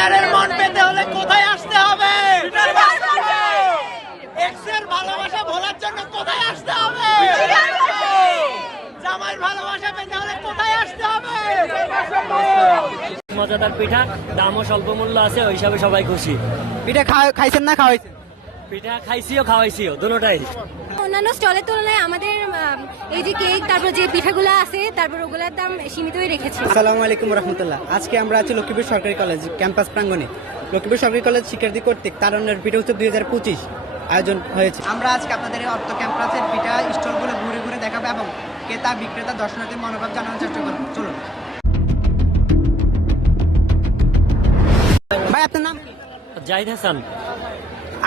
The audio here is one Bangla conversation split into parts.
সিনিয়রের মন পেতে হলে কোথায় আসতে হবে? এক্সের ভালোবাসা ভোলার জন্য কোথায় আসতে হবে? জামাইয়ের ভালোবাসা পেতে হলে কোথায় আসতে হবে? মজাদার পিঠা, দামও স্বল্প মূল্য আছে, ওই হিসাবে সবাই খুশি। পিঠা খাইছেন না খাওয়াইছেন? পিঠা খাইছিও খাওয়াইছিও, দুটোটাই। অন্যান্য স্টলের তুলনায় আমাদের এই যে কেক, তারপর যে পিঠাগুলো আছে, তারপর ওগুলোর দাম সীমিতই রেখেছি। আসসালামু আলাইকুম রহমতুল্লাহ। আজকে আমরা আছি লক্ষ্মীপুর সরকারি কলেজ ক্যাম্পাস প্রাঙ্গণে। লক্ষ্মীপুর সরকারি কলেজ শিক্ষার্থী কর্তৃক তারুণ্যের পিঠা উৎসব 2025 আয়োজন হয়েছে। আমরা আজকে আপনাদের এই অর্থ ক্যাম্পাসের পিঠা স্টলগুলো ঘুরে ঘুরে দেখাবো এবং ক্রেতা বিক্রেতা দর্শনার্থীর মনোভাব জানানোর চেষ্টা করবো। চলুন ভাই, আপনার নাম কি? জাহিদ হাসান।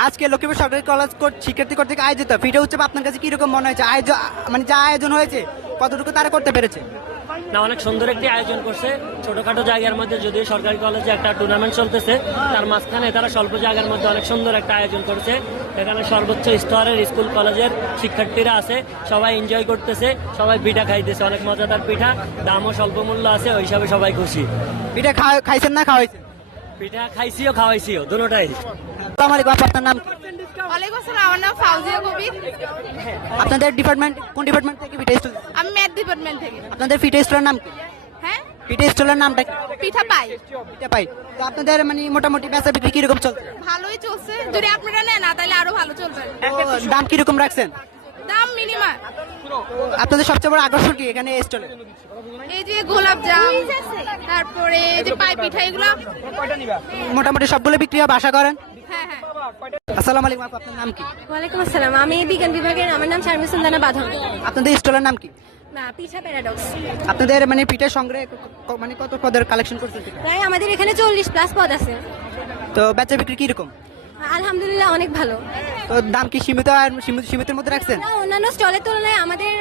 আজকে লক্ষ্মীপুর সরকারি কলেজ শিক্ষার্থী কর্তৃক আয়োজিত পিঠা উৎসব আপনার কাছে কিরকম মনে হয়েছে? মানে যা আয়োজন হয়েছে কতটুকু তারা করতে পেরেছে? না, অনেক সুন্দর একটি আয়োজন করছে। ছোটখাটো জায়গার মধ্যে যদিও সরকারি কলেজে একটা টুর্নামেন্ট চলতেছে, তার মাঝখানে তারা স্বল্প জায়গার মধ্যে অনেক সুন্দর একটা আয়োজন করেছে। এখানে সর্বোচ্চ স্তরের স্কুল কলেজের শিক্ষার্থীরা আছে, সবাই এনজয় করতেছে, সবাই পিঠা খাইতেছে। অনেক মজাদার পিঠা, দামও স্বল্প মূল্য আছে, ওই হিসাবে সবাই খুশি। পিঠা খাইছেন না খাওয়াইছেন? পিঠা খাইছিও খাওয়াইছিও, দুটোটাই। আসসালামু আলাইকুম, আপনার নাম কি? ওয়ালাইকুম আসসালাম, আমার নাম ফাউজিয়া কবির। আপনাদের ডিপার্টমেন্ট কোন ডিপার্টমেন্ট থেকে পিঠা স্টল? আমি ম্যাথ ডিপার্টমেন্ট থেকে। আপনাদের পিঠা স্টলের নাম কি? হ্যাঁ, পিঠা স্টলের নামটা কি? পিঠা পাই। পিঠা পাই। তো আপনাদের মানে মোটামুটি বেচা বিক্রি কিরকম চলছে? ভালোই চলছে, যদি আপনারা নেন তাহলে আরো ভালো চলবে। দাম কিরকম রাখছেন? দাম মিনিমাম। আপনাদের সবচেয়ে বড় আকর্ষণ কি এখানে স্টলে? এই যে গোলাপ জাম, তারপরে এই যে পাই পিঠা, এগুলো মোটামুটি সবগুলো বিক্রি হবে আশা করেন? হ্যাঁ হ্যাঁ। আসসালামু আলাইকুম, আপনার নাম কি? ওয়ালাইকুম আসসালাম, আমি বিজ্ঞান বিভাগের, আমার নাম শারমিন সুলতানা বাঁধন। আপনাদের স্টলের নাম কি? না, পিঠা প্যারাডক্স। আপনাদের মানে পিঠা সংগ্রহে মানে কত পদের কালেকশন করছেন? প্রায় আমাদের এখানে 40+ পদ আছে। তো বেচা বিক্রি কিরকম? আলহামদুলিল্লাহ অনেক ভালো। তো দাম কি সীমিত আর সীমিতের মধ্যে রাখছেন? না, অন্যান্য স্টলের তুলনায় আমাদের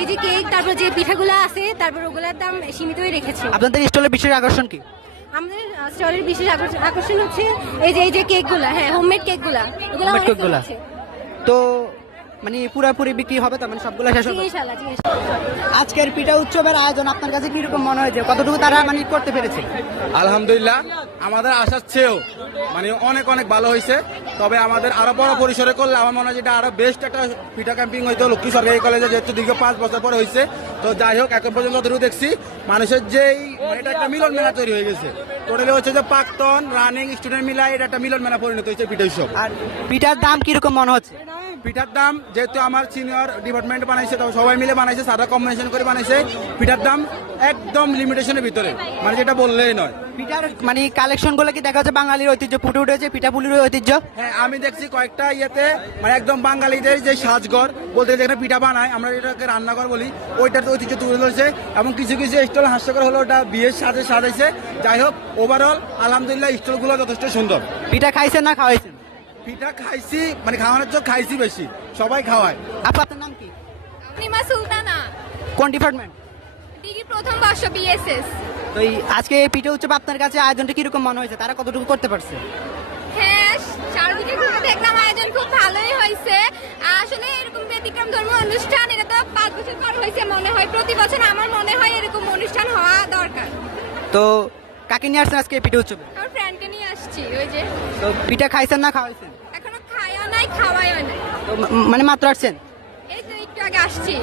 এই যে কেক, তারপর যে পিঠাগুলো আছে, তারপর ওগুলোর দাম সীমিতই রেখেছি। আপনাদের স্টলের বিশেষ আকর্ষণ কি? আমাদের স্টলের বিশেষ আকর্ষণ হচ্ছে এই যে কেকগুলো, হ্যাঁ, হোমমেড কেকগুলো, এগুলো Homemade অনেক cake গুলা? চলছে। তো মানে পুরোপুরি বিক্রি হবে তো, মানে সবগুলো শেষ হবে? ইনশাআল্লাহ, জি, আজকের পিঠা উৎসবের আয়োজন আপনার কাছে কিরকম মনে হয়েছে? কতটুকু তারা মানে করতে পেরেছে? আলহামদুলিল্লাহ, আমাদের আশার চেয়েও মানে অনেক অনেক ভালো হয়েছে। তবে আমাদের আরো বড় পরিসরে করলে আমার মনে হয় যেটা আরো বেস্ট একটা পিঠা ক্যাম্পিং হইতো লক্ষ্মী সরকারি কলেজে, যেহেতু দীর্ঘ 5 বছর পরে হয়েছে। তো যাই হোক, এখন পর্যন্ত যতটুকু দেখছি মানুষের যেই মানে এটা একটা মিলন মেলা তৈরি হয়ে গেছে। টোটালি হচ্ছে যে প্রাক্তন রানিং স্টুডেন্ট মিলাই এটা একটা মিলন মেলা পরিণত হয়েছে পিঠা উৎসব। আর পিঠার দাম কিরকম মনে হচ্ছে? পিঠার দাম যেহেতু আমার সিনিয়র ডিপার্টমেন্ট বানাইছে, তবে সবাই মিলে বানাইছে, সাদা কম্বিনেশন করে বানাইছে। পিঠার দাম একদম লিমিটেশনের ভিতরে, মানে যেটা বললেই নয়। পিঠার মানে কালেকশন গুলো কি দেখা যাচ্ছে বাঙালির ঐতিহ্য ফুটে উঠেছে, পিঠা পুলির ঐতিহ্য? হ্যাঁ, আমি দেখছি কয়েকটা ইয়েতে মানে একদম বাঙালিদের যে সাজঘর বলতে যেখানে পিঠা বানায়, আমরা এটাকে রান্নাঘর বলি, ওইটার তো ঐতিহ্য তুলে ধরছে। এবং কিছু কিছু স্টল হাস্যকর হলো, ওটা বিয়ের সাজে সাজাইছে। যাই হোক, ওভারঅল আলহামদুলিল্লাহ স্টলগুলো যথেষ্ট সুন্দর। পিঠা খাইছেন না খাওয়াইছেন? পিঠা খাইছি, মানে খাওয়ানোর চোখ খাইছি বেশি, সবাই খাওয়ায়। আপনার নাম কি? নিমা সুলতানা, কোন ডিপার্টমেন্ট? ডিগ্রি প্রথম বর্ষ, বিএসএস। তো এই আজকে এই পিঠা উৎসব আপনার কাছে আয়োজনটা কিরকম মনে হয়েছে? তারা কতটুকু করতে পারছে? হ্যাঁ, সার্বিকভাবে দেখলাম আয়োজন খুব ভালোই হয়েছে। আসলে এরকম ব্যতিক্রম ধর্মীয় অনুষ্ঠান এটা তো 5 বছর পর হয়েছে মনে হয়। প্রতি বছর আমার মনে হয় এরকম অনুষ্ঠান হওয়া দরকার। তো কাকে নিয়ে আসছেন আজকে এই পিঠা উৎসবে? আমার ফ্রেন্ডকে নিয়ে আসছি। ওই যে তো পিঠা খাইছেন না খাওয়াইছেন? এখনো খাইও নাই, খাওয়াইও নাই। তো মানে মাত্র আসছেন? এই তো একটু আগে আসছি।